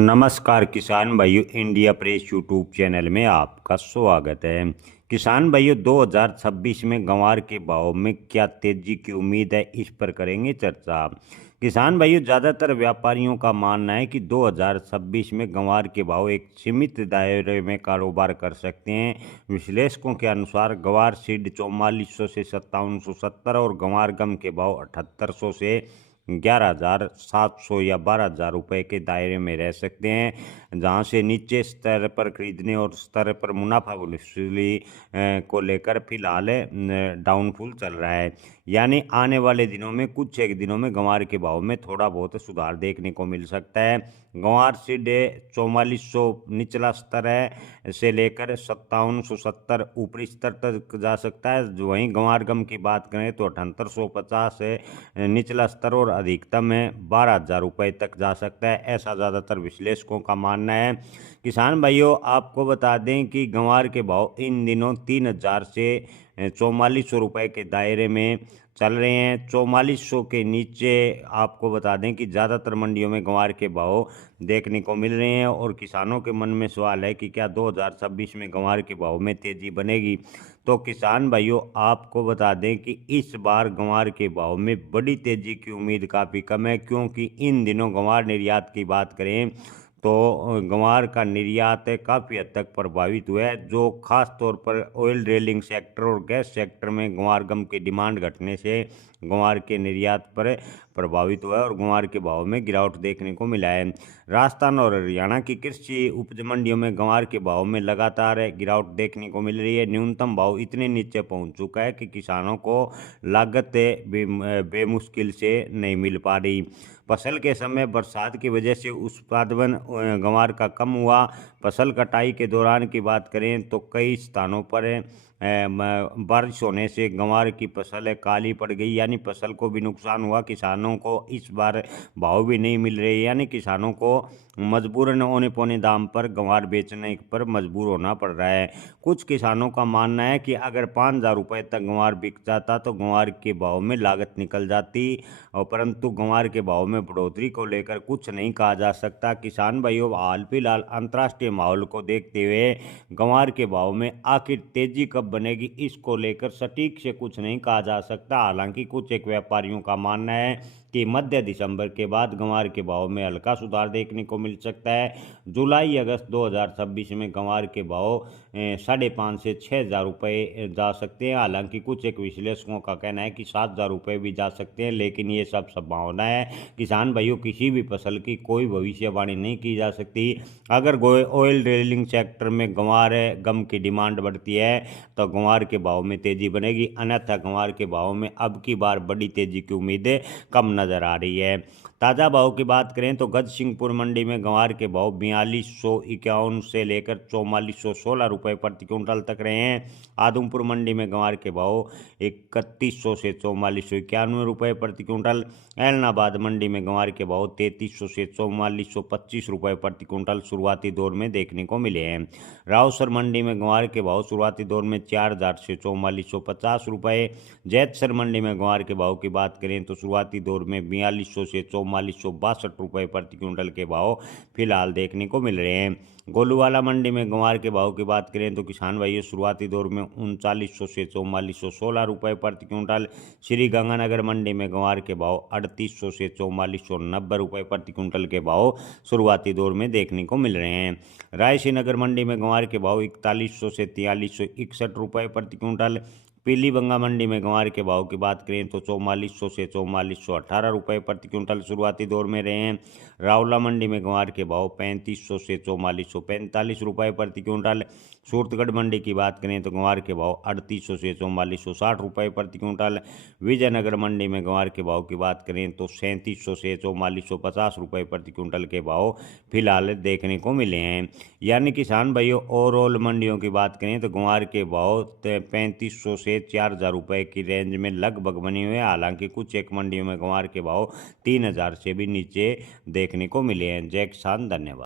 नमस्कार किसान भाइयों, इंडिया प्रेस यूट्यूब चैनल में आपका स्वागत है। किसान भाइयों, 2026 में गंवार के भाव में क्या तेजी की उम्मीद है, इस पर करेंगे चर्चा। किसान भाइयों, ज़्यादातर व्यापारियों का मानना है कि 2026 में गंवार के भाव एक सीमित दायरे में कारोबार कर सकते हैं। विश्लेषकों के अनुसार गंवार सीड 4400 से 5770 और गंवार गम के भाव 7800 से 11,700 या 12,000 रुपये के दायरे में रह सकते हैं, जहां से नीचे स्तर पर खरीदने और स्तर पर मुनाफा वसूली को लेकर फिलहाल डाउनफॉल चल रहा है। यानी आने वाले दिनों में कुछ एक दिनों में गंवार के भाव में थोड़ा बहुत सुधार देखने को मिल सकता है। गंवार सीड 4400 निचला स्तर है से लेकर 5770 ऊपरी स्तर तक जा सकता है। वहीं गंवार गम की बात करें तो 7850 है निचला स्तर और अधिकतम है 12,000 रुपये तक जा सकता है, ऐसा ज़्यादातर विश्लेषकों का मानना है। किसान भाइयों, आपको बता दें कि गंवार के भाव इन दिनों 3,000 से 4400 रुपये के दायरे में चल रहे हैं। 4400 के नीचे आपको बता दें कि ज़्यादातर मंडियों में गंवार के भाव देखने को मिल रहे हैं और किसानों के मन में सवाल है कि क्या 2026 में गंवार के भाव में तेज़ी बनेगी। तो किसान भाइयों, आपको बता दें कि इस बार गंवार के भाव में बड़ी तेज़ी की उम्मीद काफ़ी कम है, क्योंकि इन दिनों गंवार निर्यात की बात करें तो गंवार का निर्यात काफ़ी हद तक प्रभावित हुआ है, जो खास तौर पर ऑयल ड्रिलिंग सेक्टर और गैस सेक्टर में गंवार गम की डिमांड घटने से गंवार के निर्यात पर प्रभावित हुआ है और गंवार के भाव में गिरावट देखने को मिला है। राजस्थान और हरियाणा की कृषि उपज मंडियों में गंवार के भाव में लगातार गिरावट देखने को मिल रही है। न्यूनतम भाव इतने नीचे पहुंच चुका है कि किसानों को लागत बेमुश्किल से नहीं मिल पा रही। फसल के समय बरसात की वजह से उत्पादन गंवार का कम हुआ। फसल कटाई के दौरान की बात करें तो कई स्थानों पर बारिश होने से गंवार की फसल काली पड़ गई, यानी फसल को भी नुकसान हुआ। किसानों को इस बार भाव भी नहीं मिल रहे, यानी किसानों को मजबूरन औने पौने दाम पर गंवार बेचने पर मजबूर होना पड़ रहा है। कुछ किसानों का मानना है कि अगर 5,000 रुपये तक गंवार बिक जाता तो गंवार के भाव में लागत निकल जाती, और परंतु गंवार के भाव में बढ़ोतरी को लेकर कुछ नहीं कहा जा सकता। किसान भाइयों, हाल फिलहाल अंतर्राष्ट्रीय माहौल को देखते हुए गंवार के भाव में आखिर तेजी कब बनेगी, इसको लेकर सटीक से कुछ नहीं कहा जा सकता। हालांकि कुछ एक व्यापारियों का मानना है कि मध्य दिसंबर के बाद गंवार के भाव में हल्का सुधार देखने को मिल सकता है। जुलाई अगस्त 2026 में गंवार के भाव 5,500 से 6,000 रुपये जा सकते हैं। हालांकि कुछ एक विश्लेषकों का कहना है कि 7,000 रुपये भी जा सकते हैं, लेकिन ये सब संभावना है। किसान भाइयों, किसी भी फसल की कोई भविष्यवाणी नहीं की जा सकती। अगर ऑयल ड्रिलिंग सेक्टर में गंवार गम की डिमांड बढ़ती है तो गंवार के भाव में तेजी बनेगी, अन्यथा गंवार के भाव में अब की बार बड़ी तेजी की उम्मीदें कम नजर आ रही है। ताज़ा भाव की बात करें तो गजसिंहपुर मंडी में गंवार के भाव 4251 से लेकर 4416 रुपये प्रति क्विंटल तक रहे हैं। आदमपुर मंडी में गंवार के भाव 3100 से 4491 रुपये प्रति क्विंटल। ऐलनाबाद मंडी में गंवार के भाव 3300 से 4425 रुपये प्रति क्विंटल शुरुआती दौर में देखने को मिले हैं। रावसर मंडी में गंवार के भाव शुरुआती दौर में 4,000 से 4450 रुपये। जैतसर मंडी में गंवार के भाव की बात करें तो शुरुआती दौर में 4200 से 4462 रुपये प्रति क्विंटल के भाव फिलहाल देखने को मिल रहे हैं। गोलूवाला मंडी में गंवार के भाव की बात करें तो किसान भाइयों, शुरुआती दौर में 3900 से 4416 रुपये प्रति क्विंटल। श्री गंगानगर मंडी में गंवार के भाव 3800 से 4490 रुपये प्रति क्विंटल के भाव शुरुआती दौर में देखने को मिल रहे हैं। रायसीनगर मंडी में गंवार के भाव 4100 से 4361 रुपये प्रति क्विंटल। पीलीबंगा मंडी में गंवार के भाव की बात करें तो 4400 से 4418 रुपये प्रति क्विंटल शुरुआती दौर में रहे हैं। रावला मंडी में गंवार के भाव 3500 से 4445 रुपये प्रति क्विंटल। सूरतगढ़ मंडी की बात करें तो गंवार के भाव 3800 से 4460 रुपये प्रति क्विंटल। विजयनगर मंडी में गंवार के भाव की बात करें तो 3700 से 4450 रुपये प्रति क्विंटल के भाव फिलहाल देखने को मिले हैं। यानी किसान भाइयों, ओवरऑल मंडियों की बात करें तो गंवार के भाव 3500 से 4,000 रुपये की रेंज में लगभग बनी हुई है। हालांकि कुछ एक मंडियों में गंवार के भाव 3,000 से भी नीचे देखने को मिले हैं। जय किसान, धन्यवाद।